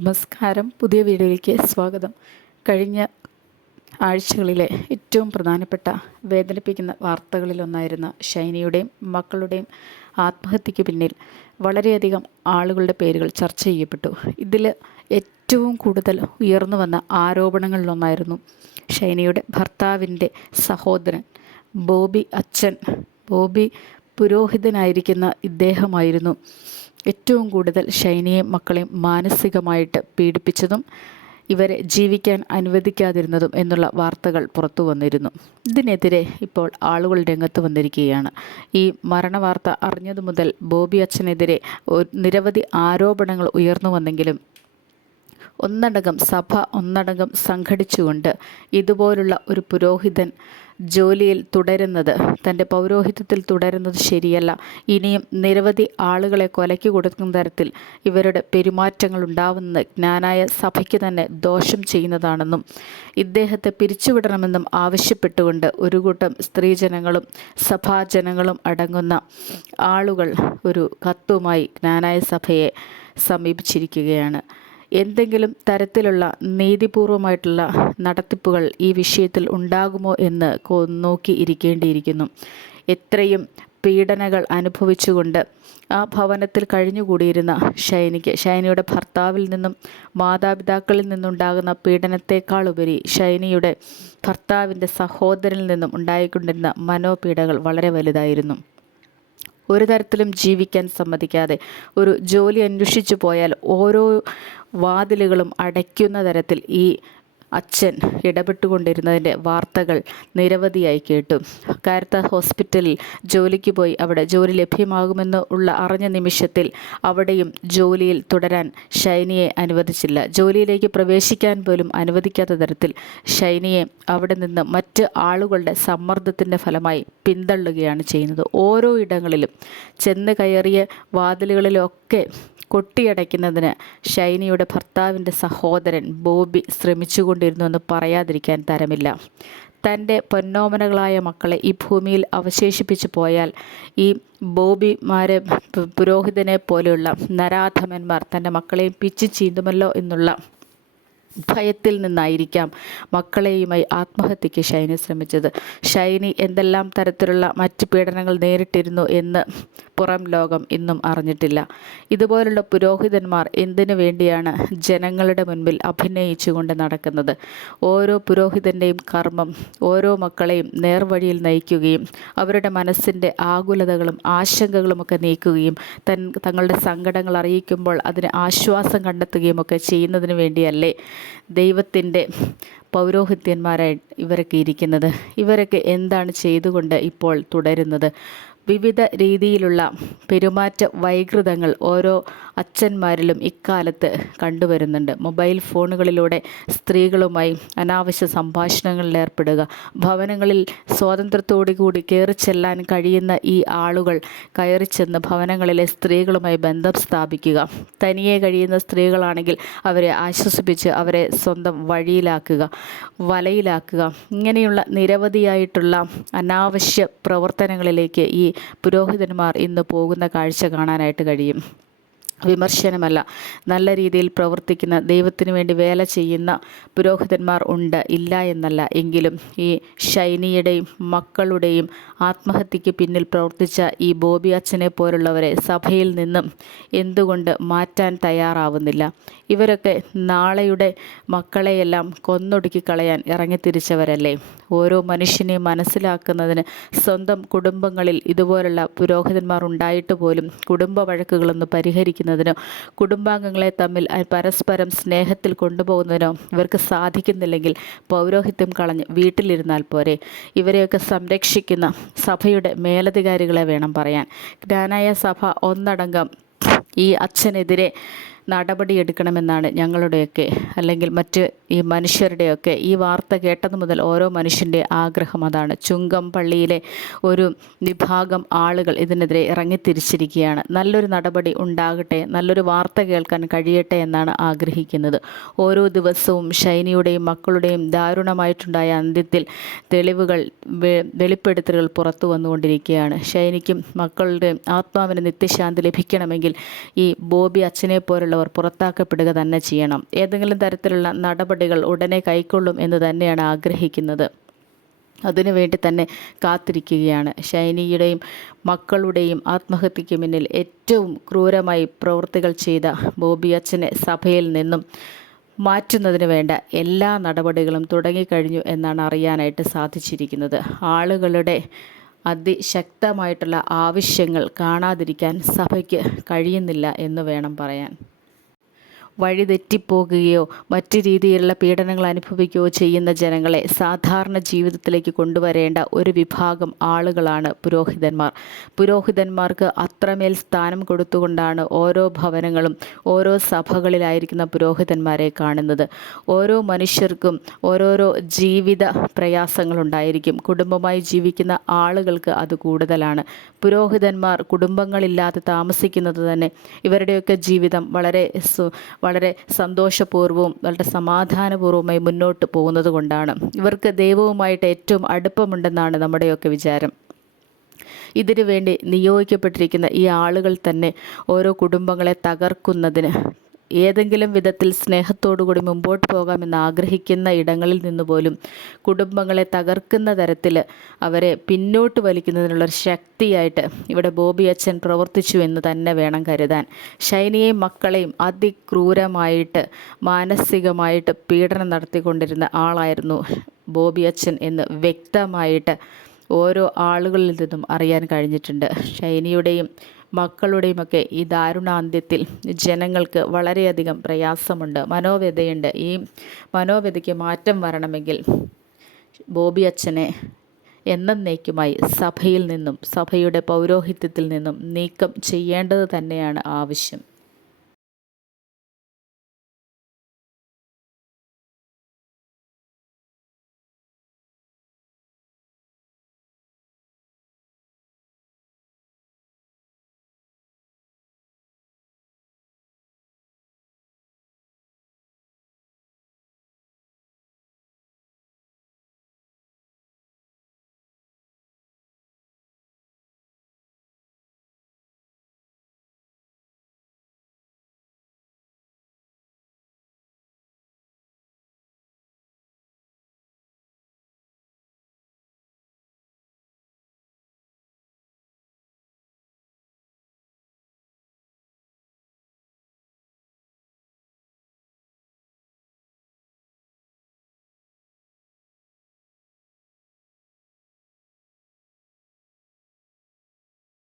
നമസ്കാരം. പുതിയ വീഡിയോയിലേക്ക് സ്വാഗതം. കഴിഞ്ഞ ആഴ്ചകളിലെ ഏറ്റവും പ്രധാനപ്പെട്ട വേദനിപ്പിക്കുന്ന വാർത്തകളിലൊന്നായിരുന്ന ഷൈനിയുടെയും മക്കളുടെയും ആത്മഹത്യയ്ക്ക് പിന്നിൽ വളരെയധികം ആളുകളുടെ പേരുകൾ ചർച്ച ചെയ്യപ്പെട്ടു. ഇതിൽ ഏറ്റവും കൂടുതൽ ഉയർന്നു വന്ന ആരോപണങ്ങളിലൊന്നായിരുന്നു ഷൈനിയുടെ ഭർത്താവിന്റെ സഹോദരൻ ബോബി അച്ഛൻ. ബോബി പുരോഹിതനായിരിക്കുന്ന ഇദ്ദേഹമായിരുന്നു. ഏറ്റവും കൂടുതൽ ഷൈനിയെയും മക്കളെയും മാനസികമായിട്ട് പീഡിപ്പിച്ചതും ഇവരെ ജീവിക്കാൻ അനുവദിക്കാതിരുന്നതും എന്നുള്ള വാർത്തകൾ പുറത്തു വന്നിരുന്നു. ഇതിനെതിരെ ഇപ്പോൾ ആളുകൾ രംഗത്ത് വന്നിരിക്കുകയാണ്. ഈ മരണവാർത്ത അറിഞ്ഞതു മുതൽ ബോബി അച്ഛനെതിരെ നിരവധി ആരോപണങ്ങൾ ഉയർന്നു വന്നെങ്കിലും ഒന്നടങ്കം സഭ ഒന്നടങ്കം സംഘടിച്ചുകൊണ്ട് ഇതുപോലുള്ള ഒരു പുരോഹിതൻ ജോലിയിൽ തുടരുന്നത്. തന്റെ പൗരോഹിത്യത്തിൽ തുടരുന്നത് ശരിയല്ല. ഇനിയും നിരവധി ആളുകളെ കൊലയ്ക്ക് കൊടുക്കുന്ന തരത്തിൽ ഇവരുടെ പെരുമാറ്റങ്ങൾ ഉണ്ടാവുന്നത് ജ്ഞാനായ സഭയ്ക്ക് തന്നെ ദോഷം ചെയ്യുന്നതാണെന്നും ഇദ്ദേഹത്തെ പിരിച്ചുവിടണമെന്നും ആവശ്യപ്പെട്ടുകൊണ്ട് ഒരു കൂട്ടം സ്ത്രീജനങ്ങളും സഭാജനങ്ങളും അടങ്ങുന്ന ആളുകൾ ഒരു കത്തുമായി ജ്ഞാനായ സഭയെ സമീപിച്ചിരിക്കുകയാണ്. എന്തെങ്കിലും തരത്തിലുള്ള നീതിപൂർവമായിട്ടുള്ള നടത്തിപ്പുകൾ ഈ വിഷയത്തിൽ ഉണ്ടാകുമോ എന്ന് നോക്കി ഇരിക്കേണ്ടിയിരിക്കുന്നു. എത്രയും പീഡനകൾ അനുഭവിച്ചുകൊണ്ട് ആ ഭവനത്തിൽ കഴിഞ്ഞുകൂടിയിരുന്ന ഷൈനിക്ക് ഷൈനിയുടെ ഭർത്താവിൽ നിന്നും മാതാപിതാക്കളിൽ നിന്നുണ്ടാകുന്ന പീഡനത്തെക്കാളുപരി ഷൈനിയുടെ ഭർത്താവിന്റെ സഹോദരനിൽ നിന്നും ഉണ്ടായിക്കൊണ്ടിരുന്ന മനോപീഡകൾ വളരെ വലുതായിരുന്നു. ഒരു തരത്തിലും ജീവിക്കാൻ സമ്മതിക്കാതെ ഒരു ജോലി അന്വേഷിച്ചു പോയാൽ ഓരോ വാതിലുകളും അടയ്ക്കുന്ന തരത്തിൽ ഈ അച്ഛൻ ഇടപെട്ടുകൊണ്ടിരുന്നതിന്റെ വാർത്തകൾ നിരവധിയായി കേട്ടു. കാരത്ത ഹോസ്പിറ്റലിൽ ജോലിക്ക് പോയി അവിടെ ജോലി ലഭ്യമാകുമെന്ന് ഉള്ള അറിഞ്ഞ നിമിഷത്തിൽ അവിടെയും ജോലിയിൽ തുടരാൻ ഷൈനിയെ അനുവദിച്ചില്ല. ജോലിയിലേക്ക് പ്രവേശിക്കാൻ പോലും അനുവദിക്കാത്ത തരത്തിൽ ഷൈനിയെ അവിടെ നിന്ന് മറ്റ് ആളുകളുടെ സമ്മർദ്ദത്തിന്റെ ഫലമായി പിന്തള്ളുകയാണ് ചെയ്യുന്നത്. ഓരോ ഇടങ്ങളിലും ചെന്ന് കയറിയ വാതിലുകളിലൊക്കെ കൊട്ടിയടയ്ക്കുന്നതിന് ഷൈനിയുടെ ഭർത്താവിന്റെ സഹോദരൻ ബോബി ശ്രമിച്ചുകൊണ്ടിരുന്നു എന്ന് പറയാതിരിക്കാൻ തരമില്ല. തന്റെ പൊന്നോമനകളായ മക്കളെ ഈ ഭൂമിയിൽ അവശേഷിപ്പിച്ചു പോയാൽ ഈ ബോബിമാരെ പുരോഹിതനെ പോലെയുള്ള നരാധമന്മാർ തന്റെ മക്കളെയും പിച്ചു ചീന്തുമല്ലോ എന്നുള്ള ഭയത്തിൽ നിന്നായിരിക്കാം മക്കളെയുമായി ആത്മഹത്യയ്ക്ക് ഷൈനി ശ്രമിച്ചത്. ഷൈനി എന്തെല്ലാം തരത്തിലുള്ള മറ്റ് പീഡനങ്ങൾ നേരിട്ടിരുന്നു എന്ന് പുറം ലോകം ഇന്നും അറിഞ്ഞിട്ടില്ല. ഇതുപോലുള്ള പുരോഹിതന്മാർ എന്തിനു വേണ്ടിയാണ് ജനങ്ങളുടെ മുൻപിൽ അഭിനയിച്ചുകൊണ്ട് നടക്കുന്നത്? ഓരോ പുരോഹിതന്റെയും കർമ്മം ഓരോ മക്കളെയും നേർവഴിയിൽ നയിക്കുകയും അവരുടെ മനസ്സിന്റെ ആകുലതകളും ആശങ്കകളുമൊക്കെ നീക്കുകയും തൻ തങ്ങളുടെ സങ്കടങ്ങൾ അറിയിക്കുമ്പോൾ അതിന് ആശ്വാസം കണ്ടെത്തുകയും ഒക്കെ ചെയ്യുന്നതിന് വേണ്ടിയല്ലേ? ദൈവത്തിന്റെ പൗരോഹിത്യന്മാരായി ഇവരൊക്കെ ഇരിക്കുന്നത്. ഇവരൊക്കെ എന്താണ് ചെയ്തുകൊണ്ട് ഇപ്പോൾ തുടരുന്നത്? വിവിധ രീതിയിലുള്ള പെരുമാറ്റ വൈകൃതങ്ങൾ ഓരോ അച്ഛന്മാരിലും ഇക്കാലത്ത് കണ്ടുവരുന്നുണ്ട്. മൊബൈൽ ഫോണുകളിലൂടെ സ്ത്രീകളുമായി അനാവശ്യ സംഭാഷണങ്ങളിൽ ഏർപ്പെടുക ഭവനങ്ങളിൽ സ്വാതന്ത്ര്യത്തോടു കൂടി കയറി ചെല്ലാൻ കഴിയുന്ന ഈ ആളുകൾ കയറി ചെന്ന് ഭവനങ്ങളിലെ സ്ത്രീകളുമായി ബന്ധം സ്ഥാപിക്കുക. തനിയെ കഴിയുന്ന സ്ത്രീകളാണെങ്കിൽ അവരെ ആശ്വസിപ്പിച്ച് അവരെ സ്വന്തം വഴിയിലാക്കുക വലയിലാക്കുക. ഇങ്ങനെയുള്ള നിരവധിയായിട്ടുള്ള അനാവശ്യ പ്രവർത്തനങ്ങളിലേക്ക് ഈ പുരോഹിതന്മാർ ഇന്ന് പോകുന്ന കാഴ്ച കാണാനായിട്ട് കഴിയും. വിമർശനമല്ല. നല്ല രീതിയിൽ പ്രവർത്തിക്കുന്ന ദൈവത്തിന് വേണ്ടി വേല ചെയ്യുന്ന പുരോഹിതന്മാർ ഉണ്ട്. ഇല്ല എന്നല്ല. എങ്കിലും ഈ ഷൈനിയുടെയും മക്കളുടെയും ആത്മഹത്യയ്ക്ക് പിന്നിൽ പ്രവർത്തിച്ച ഈ ബോബി അച്ഛനെ പോലുള്ളവരെ സഭയിൽ നിന്നും എന്തുകൊണ്ട് മാറ്റാൻ തയ്യാറാവുന്നില്ല? ഇവരൊക്കെ നാളെയുടെ മക്കളെയെല്ലാം കൊന്നൊടുക്കി കളയാൻ ഇറങ്ങിത്തിരിച്ചവരല്ലേ? ഓരോ മനുഷ്യനെയും മനസ്സിലാക്കുന്നതിന് സ്വന്തം കുടുംബങ്ങളിൽ ഇതുപോലുള്ള പുരോഹിതന്മാർ ഉണ്ടായിട്ട് പോലും കുടുംബ വഴക്കുകളൊന്ന് പരിഹരിക്കുന്നതിനോ കുടുംബാംഗങ്ങളെ തമ്മിൽ പരസ്പരം സ്നേഹത്തിൽ കൊണ്ടുപോകുന്നതിനോ ഇവർക്ക് സാധിക്കുന്നില്ലെങ്കിൽ പൗരോഹിത്യം കളഞ്ഞ് വീട്ടിലിരുന്നാൽ പോരെ. ഇവരെയൊക്കെ സംരക്ഷിക്കുന്ന സഭയുടെ മേലധികാരികളെ വേണം പറയാൻ. ജ്ഞാനായ സഭ ഒന്നടങ്കം ഈ അച്ഛനെതിരെ നടപടിയെടുക്കണമെന്നാണ് ഞങ്ങളുടെയൊക്കെ അല്ലെങ്കിൽ മറ്റ് ഈ മനുഷ്യരുടെയൊക്കെ ഈ വാർത്ത കേട്ടത് മുതൽ ഓരോ മനുഷ്യന്റെ ആഗ്രഹം അതാണ്. ചുങ്കം പള്ളിയിലെ ഒരു വിഭാഗം ആളുകൾ ഇതിനെതിരെ ഇറങ്ങിത്തിരിച്ചിരിക്കുകയാണ്. നല്ലൊരു നടപടി ഉണ്ടാകട്ടെ നല്ലൊരു വാർത്ത കേൾക്കാൻ കഴിയട്ടെ എന്നാണ് ആഗ്രഹിക്കുന്നത്. ഓരോ ദിവസവും ഷൈനിയുടെയും മക്കളുടെയും ദാരുണമായിട്ടുണ്ടായ അന്ത്യത്തിൽ തെളിവുകൾ വെളിപ്പെടുത്തലുകൾ പുറത്തു വന്നുകൊണ്ടിരിക്കുകയാണ്. ഷൈനിക്കും മക്കളുടെ ആത്മാവിന് നിത്യശാന്തി ലഭിക്കണമെങ്കിൽ ഈ ബോബി അച്ഛനെ പോലുള്ള ഉൾപ്പെടെയുള്ളവർ പുറത്താക്കപ്പെടുക തന്നെ ചെയ്യണം. ഏതെങ്കിലും തരത്തിലുള്ള നടപടികൾ ഉടനെ കൈക്കൊള്ളും എന്ന് തന്നെയാണ് ആഗ്രഹിക്കുന്നത്. അതിനുവേണ്ടി തന്നെ കാത്തിരിക്കുകയാണ്. ഷൈനിയുടെയും മക്കളുടെയും ആത്മഹത്യയ്ക്ക് മുന്നിൽ ഏറ്റവും ക്രൂരമായി പ്രവൃത്തികൾ ചെയ്ത ബോബി അച്ഛനെ സഭയിൽ നിന്നും മാറ്റുന്നതിന് വേണ്ട എല്ലാ നടപടികളും തുടങ്ങിക്കഴിഞ്ഞു എന്നാണ് അറിയാനായിട്ട് സാധിച്ചിരിക്കുന്നത്. ആളുകളുടെ അതിശക്തമായിട്ടുള്ള ആവശ്യങ്ങൾ കാണാതിരിക്കാൻ സഭയ്ക്ക് കഴിയുന്നില്ല എന്ന് വേണം പറയാൻ. വഴിതെറ്റിപ്പോകുകയോ മറ്റു രീതിയിലുള്ള പീഡനങ്ങൾ അനുഭവിക്കുകയോ ചെയ്യുന്ന ജനങ്ങളെ സാധാരണ ജീവിതത്തിലേക്ക് കൊണ്ടുവരേണ്ട ഒരു വിഭാഗം ആളുകളാണ് പുരോഹിതന്മാർ. പുരോഹിതന്മാർക്ക് അത്രമേൽ സ്ഥാനം കൊടുത്തുകൊണ്ടാണ് ഓരോ ഭവനങ്ങളും ഓരോ സഭകളിലായിരിക്കുന്ന പുരോഹിതന്മാരെ കാണുന്നത്. ഓരോ മനുഷ്യർക്കും ഓരോരോ ജീവിത പ്രയാസങ്ങളുണ്ടായിരിക്കും കുടുംബമായി ജീവിക്കുന്ന ആളുകൾക്ക് അത് കൂടുതലാണ്. പുരോഹിതന്മാർ കുടുംബങ്ങളില്ലാതെ താമസിക്കുന്നത് തന്നെ ഇവരുടെയൊക്കെ ജീവിതം വളരെ വളരെ സന്തോഷപൂർവവും വളരെ സമാധാനപൂർവമായി മുന്നോട്ട് പോകുന്നത് കൊണ്ടാണ്. ഇവർക്ക് ദൈവവുമായിട്ട് ഏറ്റവും അടുപ്പമുണ്ടെന്നാണ് നമ്മുടെയൊക്കെ വിചാരം. ഇതിനു വേണ്ടി നിയോഗിക്കപ്പെട്ടിരിക്കുന്ന ഈ ആളുകൾ തന്നെ ഓരോ കുടുംബങ്ങളെ തകർക്കുന്നതിന് ഏതെങ്കിലും വിധത്തിൽ സ്നേഹത്തോടുകൂടി മുമ്പോട്ട് പോകാമെന്ന് ആഗ്രഹിക്കുന്ന ഇടങ്ങളിൽ നിന്ന് പോലും കുടുംബങ്ങളെ തകർക്കുന്ന തരത്തിൽ അവരെ പിന്നോട്ട് വലിക്കുന്നതിനുള്ള ശക്തിയായിട്ട് ഇവിടെ ബോബി അച്ഛൻ പ്രവർത്തിച്ചു എന്ന് തന്നെ വേണം കരുതാൻ. ഷൈനിയെയും മക്കളെയും അതിക്രൂരമായിട്ട് മാനസികമായിട്ട് പീഡനം നടത്തിക്കൊണ്ടിരുന്ന ആളായിരുന്നു ബോബി അച്ഛൻ എന്ന് വ്യക്തമായിട്ട് ഓരോ ആളുകളിൽ നിന്നും അറിയാൻ കഴിഞ്ഞിട്ടുണ്ട്. ഷൈനിയുടെയും മക്കളുടെയുമൊക്കെ ഈ ദാരുണാന്ത്യത്തിൽ ജനങ്ങൾക്ക് വളരെയധികം പ്രയാസമുണ്ട്. മനോവ്യതയുണ്ട്. ഈ മനോവ്യതയ്ക്ക് മാറ്റം വരണമെങ്കിൽ ബോബി അച്ഛനെ എന്നേക്കുമായി സഭയിൽ നിന്നും സഭയുടെ പൗരോഹിത്യത്തിൽ നിന്നും നീക്കം ചെയ്യേണ്ടത് തന്നെയാണ് ആവശ്യം.